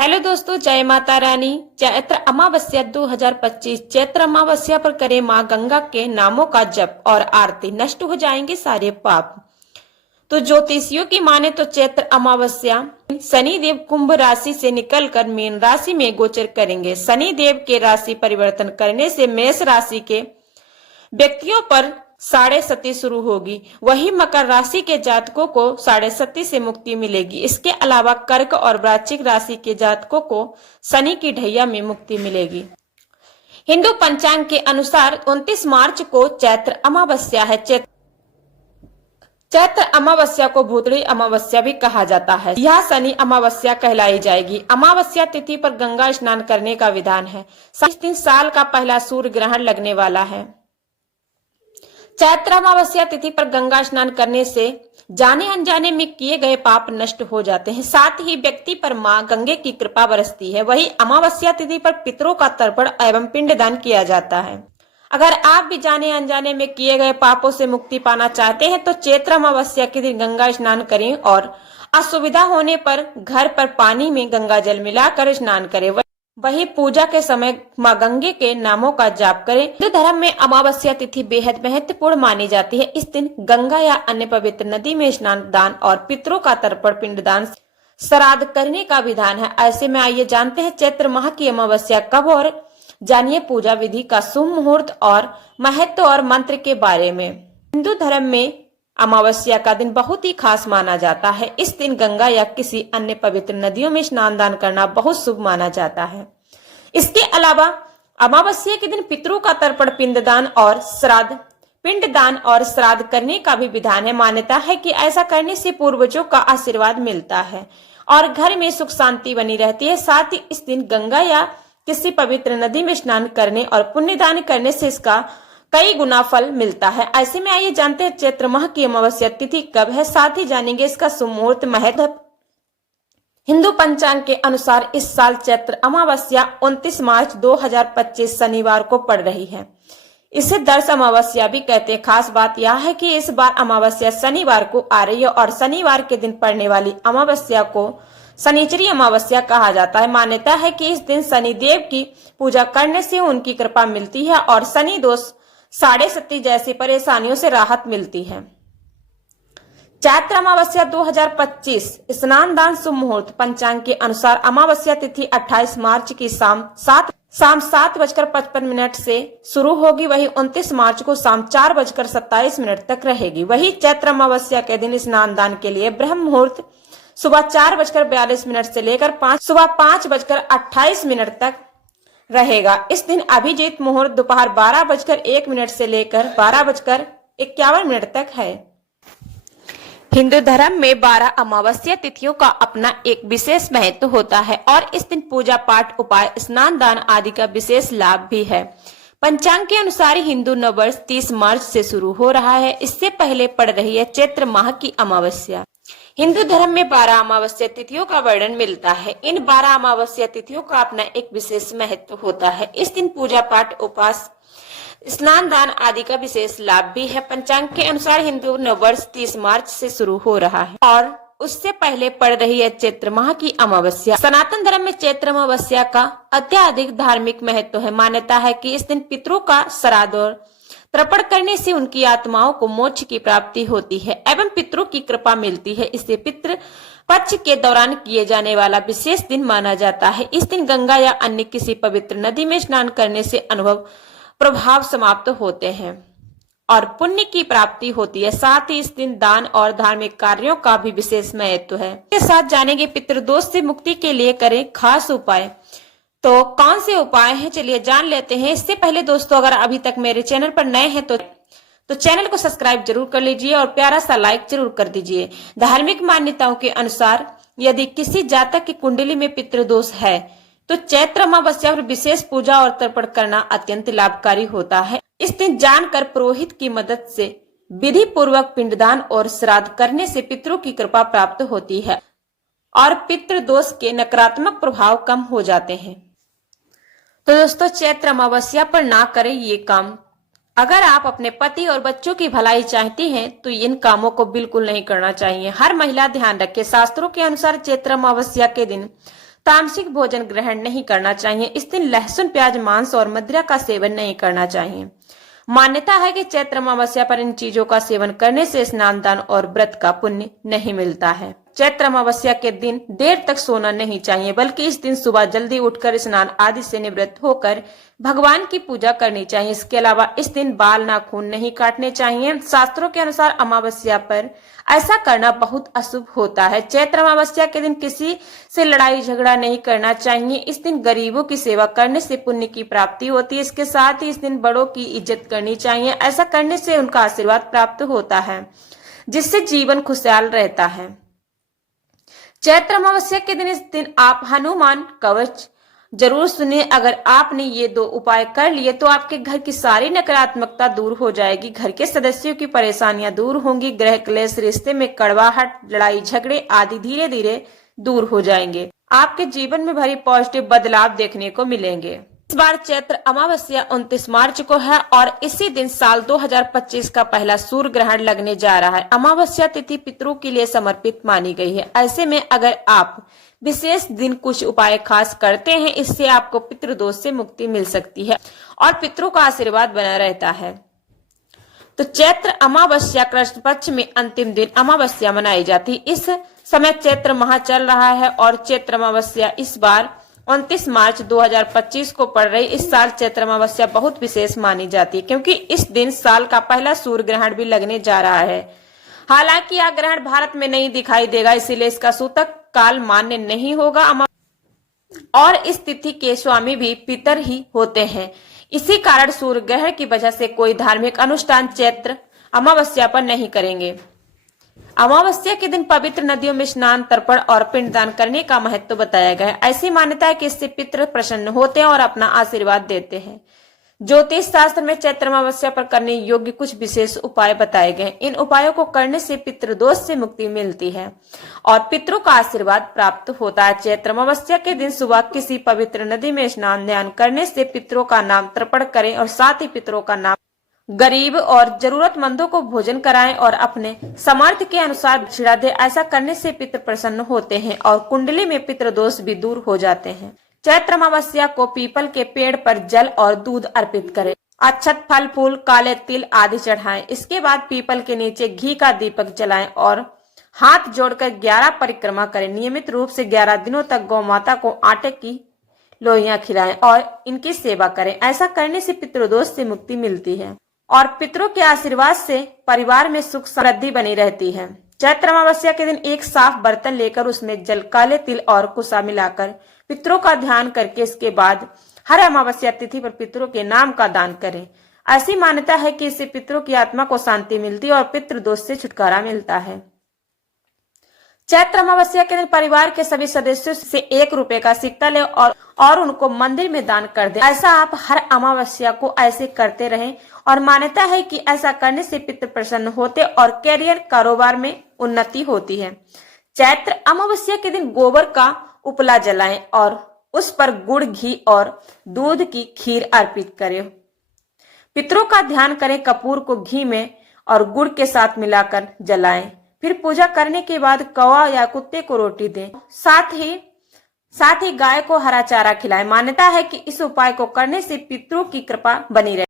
Hello दोस्तों, जय माता रानी। चैत्र अमावस्या 2025 चैत्र अमावस्या पर करें माँ गंगा के नामों का जप और आरती, नष्ट हो जाएंगे सारे पाप। तो ज्योतिषियों की माने तो चैत्र अमावस्या शनि देव कुंभ राशि से निकलकर मीन राशि में गोचर करेंगे। शनि देव के राशि परिवर्तन करने से मेष राशि के व्यक्तियों पर साढ़े सती शुरू होगी, वही मकर राशि के जातकों को साढ़े सती से मुक्ति मिलेगी। इसके अलावा कर्क और वृश्चिक राशि के जातकों को शनि की ढैया में मुक्ति मिलेगी। हिंदू पंचांग के अनुसार 29 मार्च को चैत्र अमावस्या है। चैत्र अमावस्या को भूतड़ी अमावस्या भी कहा जाता है। यह शनि अमावस्या कहलाई जाएगी। अमावस्या तिथि पर गंगा स्नान करने का विधान है। इस दिन साल का पहला सूर्य ग्रहण लगने वाला है। चैत्र अमावस्या तिथि पर गंगा स्नान करने से जाने अनजाने में किए गए पाप नष्ट हो जाते हैं, साथ ही व्यक्ति पर मां गंगे की कृपा बरसती है। वही अमावस्या तिथि पर पितरों का तर्पण एवं पिंडदान किया जाता है। अगर आप भी जाने अनजाने में किए गए पापों से मुक्ति पाना चाहते हैं तो चैत्र अमावस्या के दिन गंगा स्नान करें और असुविधा होने पर घर पर पानी में गंगा जल मिलाकर स्नान करें। वही पूजा के समय मां गंगे के नामों का जाप करें। हिंदू धर्म में अमावस्या तिथि बेहद महत्वपूर्ण मानी जाती है। इस दिन गंगा या अन्य पवित्र नदी में स्नान, दान और पितरों का तर्पण, पिंडदान, श्राद्ध करने का विधान है। ऐसे में आइए जानते हैं चैत्र माह की अमावस्या कब और जानिए पूजा विधि का शुभ मुहूर्त और महत्व और मंत्र के बारे में। हिंदू धर्म में अमावस्या का दिन बहुत ही खास माना जाता है। इस दिन गंगा या किसी अन्य पवित्र नदियों में स्नान दान करना बहुत शुभ माना जाता है। इसके अलावा अमावस्या के दिन पितरों का तर्पण, पिंडदान और श्राद्ध करने का भी विधान है। मान्यता है कि ऐसा करने से पूर्वजों का आशीर्वाद मिलता है और घर में सुख शांति बनी रहती है। साथ ही इस दिन गंगा या किसी पवित्र नदी में स्नान करने और पुण्यदान करने से इसका कई गुना फल मिलता है। ऐसे में आइए जानते हैं चैत्र माह की अमावस्या तिथि कब है, साथ ही जानेंगे इसका शुभ मुहूर्त, महत्व। हिंदू पंचांग के अनुसार इस साल चैत्र अमावस्या 29 मार्च 2025 शनिवार को पड़ रही है। इसे दर्श अमावस्या भी कहते हैं। खास बात यह है कि इस बार अमावस्या शनिवार को आ रही है और शनिवार के दिन पड़ने वाली अमावस्या को शनिचरी अमावस्या कहा जाता है। मान्यता है कि इस दिन शनि देव की पूजा करने से उनकी कृपा मिलती है और शनि दोष, साढ़े सती जैसी परेशानियों से राहत मिलती है। चैत्र अमावस्या 2025 स्नान दान शुभ मुहूर्त। पंचांग के अनुसार अमावस्या तिथि 28 मार्च की शाम 7:55 से शुरू होगी, वही 29 मार्च को शाम 4:27 तक रहेगी। वही चैत्र अमावस्या के दिन स्नान दान के लिए ब्रह्म मुहूर्त सुबह 4:42 से लेकर सुबह 5:28 तक रहेगा। इस दिन अभिजीत मुहूर्त दोपहर 12:01 से लेकर 12:51 तक है। हिंदू धर्म में 12 अमावस्या तिथियों का अपना एक विशेष महत्व होता है और इस दिन पूजा पाठ, उपाय, स्नान दान आदि का विशेष लाभ भी है। पंचांग के अनुसार हिंदू नववर्ष 30 मार्च से शुरू हो रहा है। इससे पहले पड़ रही है चैत्र माह की अमावस्या। हिंदू धर्म में 12 अमावस्या तिथियों का वर्णन मिलता है। इन 12 अमावस्या तिथियों का अपना एक विशेष महत्व होता है। इस दिन पूजा पाठ, उपास, स्नान दान आदि का विशेष लाभ भी है। पंचांग के अनुसार हिंदू नववर्ष 30 मार्च से शुरू हो रहा है और उससे पहले पड़ रही है चैत्र माह की अमावस्या। सनातन धर्म में चैत्र अमावस्या का अत्यधिक धार्मिक महत्व है। मान्यता है कि इस दिन पितरों का श्राद्ध और तर्पण करने से उनकी आत्माओं को मोक्ष की प्राप्ति होती है एवं पितरों की कृपा मिलती है। इसे पितृ पक्ष के दौरान किए जाने वाला विशेष दिन माना जाता है। इस दिन गंगा या अन्य किसी पवित्र नदी में स्नान करने से अनुभव प्रभाव समाप्त होते हैं और पुण्य की प्राप्ति होती है। साथ ही इस दिन दान और धार्मिक कार्यों का भी विशेष महत्व है। इसके साथ जानेंगे पितृदोष से मुक्ति के लिए करें खास उपाय। तो कौन से उपाय हैं, चलिए जान लेते हैं। इससे पहले दोस्तों, अगर अभी तक मेरे चैनल पर नए हैं तो चैनल को सब्सक्राइब जरूर कर लीजिए और प्यारा सा लाइक जरूर कर दीजिए। धार्मिक मान्यताओं के अनुसार यदि किसी जातक की कुंडली में पितृदोष है तो चैत्र अमावस्या पर विशेष पूजा और तर्पण करना अत्यंत लाभकारी होता है। इस दिन जानकर पुरोहित की मदद से विधि पूर्वक पिंडदान और श्राद्ध करने से पितरों की कृपा प्राप्त होती है और पितृदोष के नकारात्मक प्रभाव कम हो जाते हैं। तो दोस्तों, चैत्र अमावस्या पर ना करें ये काम। अगर आप अपने पति और बच्चों की भलाई चाहती हैं तो इन कामों को बिल्कुल नहीं करना चाहिए। हर महिला ध्यान रखे, शास्त्रों के अनुसार चैत्र अमावस्या के दिन तामसिक भोजन ग्रहण नहीं करना चाहिए। इस दिन लहसुन, प्याज, मांस और मदिरा का सेवन नहीं करना चाहिए। मान्यता है कि चैत्र अमावस्या पर इन चीजों का सेवन करने से स्नान, दान और व्रत का पुण्य नहीं मिलता है। चैत्र अमावस्या के दिन देर तक सोना नहीं चाहिए, बल्कि इस दिन सुबह जल्दी उठकर स्नान आदि से निवृत्त होकर भगवान की पूजा करनी चाहिए। इसके अलावा इस दिन बाल, नाखून नहीं काटने चाहिए। शास्त्रों के अनुसार अमावस्या पर ऐसा करना बहुत अशुभ होता है। चैत्र अमावस्या के दिन किसी से लड़ाई झगड़ा नहीं करना चाहिए। इस दिन गरीबों की सेवा करने से पुण्य की प्राप्ति होती है। इसके साथ ही इस दिन बड़ों की इज्जत करनी चाहिए। ऐसा करने से उनका आशीर्वाद प्राप्त होता है, जिससे जीवन खुशहाल रहता है। चैत्र अमावस्या के दिन इस दिन आप हनुमान कवच जरूर सुनिए। अगर आपने ये 2 उपाय कर लिए तो आपके घर की सारी नकारात्मकता दूर हो जाएगी। घर के सदस्यों की परेशानियां दूर होंगी। ग्रह क्लेश, रिश्ते में कड़वाहट, लड़ाई झगड़े आदि धीरे धीरे दूर हो जाएंगे। आपके जीवन में भारी पॉजिटिव बदलाव देखने को मिलेंगे। इस बार चैत्र अमावस्या 29 मार्च को है और इसी दिन साल 2025 का पहला सूर्य ग्रहण लगने जा रहा है। अमावस्या तिथि पितरों के लिए समर्पित मानी गई है। ऐसे में अगर आप विशेष दिन कुछ उपाय खास करते हैं, इससे आपको पितृदोष से मुक्ति मिल सकती है और पितरों का आशीर्वाद बना रहता है। तो चैत्र अमावस्या कृष्ण पक्ष में अंतिम दिन अमावस्या मनाई जाती है। इस समय चैत्र माह चल रहा है और चैत्र अमावस्या इस बार 29 मार्च 2025 को पड़ रही। इस साल चैत्र अमावस्या बहुत विशेष मानी जाती है, क्योंकि इस दिन साल का पहला सूर्य ग्रहण भी लगने जा रहा है। हालांकि यह ग्रहण भारत में नहीं दिखाई देगा, इसीलिए इसका सूतक काल मान्य नहीं होगा और इस तिथि के स्वामी भी पितर ही होते हैं। इसी कारण सूर्य ग्रहण की वजह से कोई धार्मिक अनुष्ठान चैत्र अमावस्या पर नहीं करेंगे। अमावस्या के दिन पवित्र नदियों में स्नान, तर्पण और पिंडदान करने का महत्व बताया गया है। ऐसी मान्यता है कि इससे पितृ प्रसन्न होते हैं और अपना आशीर्वाद देते हैं। ज्योतिष शास्त्र में चैत्र अमावस्या पर करने योग्य कुछ विशेष उपाय बताए गए। इन उपायों को करने से पितृदोष से मुक्ति मिलती है और पितरों का आशीर्वाद प्राप्त होता है। चैत्र अमावस्या के दिन सुबह किसी पवित्र नदी में स्नान, ध्यान करने से पितरों का नाम तर्पण करें और साथ ही पितरों का नाम गरीब और जरूरतमंदों को भोजन कराएं और अपने सामर्थ्य के अनुसार दक्षिणा दें। ऐसा करने से पितृ प्रसन्न होते हैं और कुंडली में पितृदोष भी दूर हो जाते हैं। चैत्र अमावस्या को पीपल के पेड़ पर जल और दूध अर्पित करें। अक्षत, फल फूल, काले तिल आदि चढ़ाएं। इसके बाद पीपल के नीचे घी का दीपक जलाएं और हाथ जोड़कर 11 परिक्रमा करें। नियमित रूप से 11 दिनों तक गौ माता को आटे की लोइयां खिलाएं और इनकी सेवा करें। ऐसा करने से पितृदोष से मुक्ति मिलती है और पितरों के आशीर्वाद से परिवार में सुख समृद्धि बनी रहती है। चैत्र अमावस्या के दिन एक साफ बर्तन लेकर उसमें जल, काले तिल और कुसा मिलाकर पितरों का ध्यान करके इसके बाद हर अमावस्या तिथि पर पितरों के नाम का दान करें। ऐसी मान्यता है कि इससे पितरों की आत्मा को शांति मिलती है और पितृदोष से छुटकारा मिलता है। चैत्र अमावस्या के दिन परिवार के सभी सदस्यों से 1 रुपए का सिक्का ले और उनको मंदिर में दान कर दें। ऐसा आप हर अमावस्या को ऐसे करते रहें और मान्यता है कि ऐसा करने से पितृ प्रसन्न होते और कैरियर, कारोबार में उन्नति होती है। चैत्र अमावस्या के दिन गोबर का उपला जलाएं और उस पर गुड़, घी और दूध की खीर अर्पित करें। पितरों का ध्यान करें। कपूर को घी में और गुड़ के साथ मिलाकर जलाएं। फिर पूजा करने के बाद कौवा या कुत्ते को रोटी दें। साथ ही गाय को हरा चारा खिलाएं। मान्यता है कि इस उपाय को करने से पितरों की कृपा बनी रहे।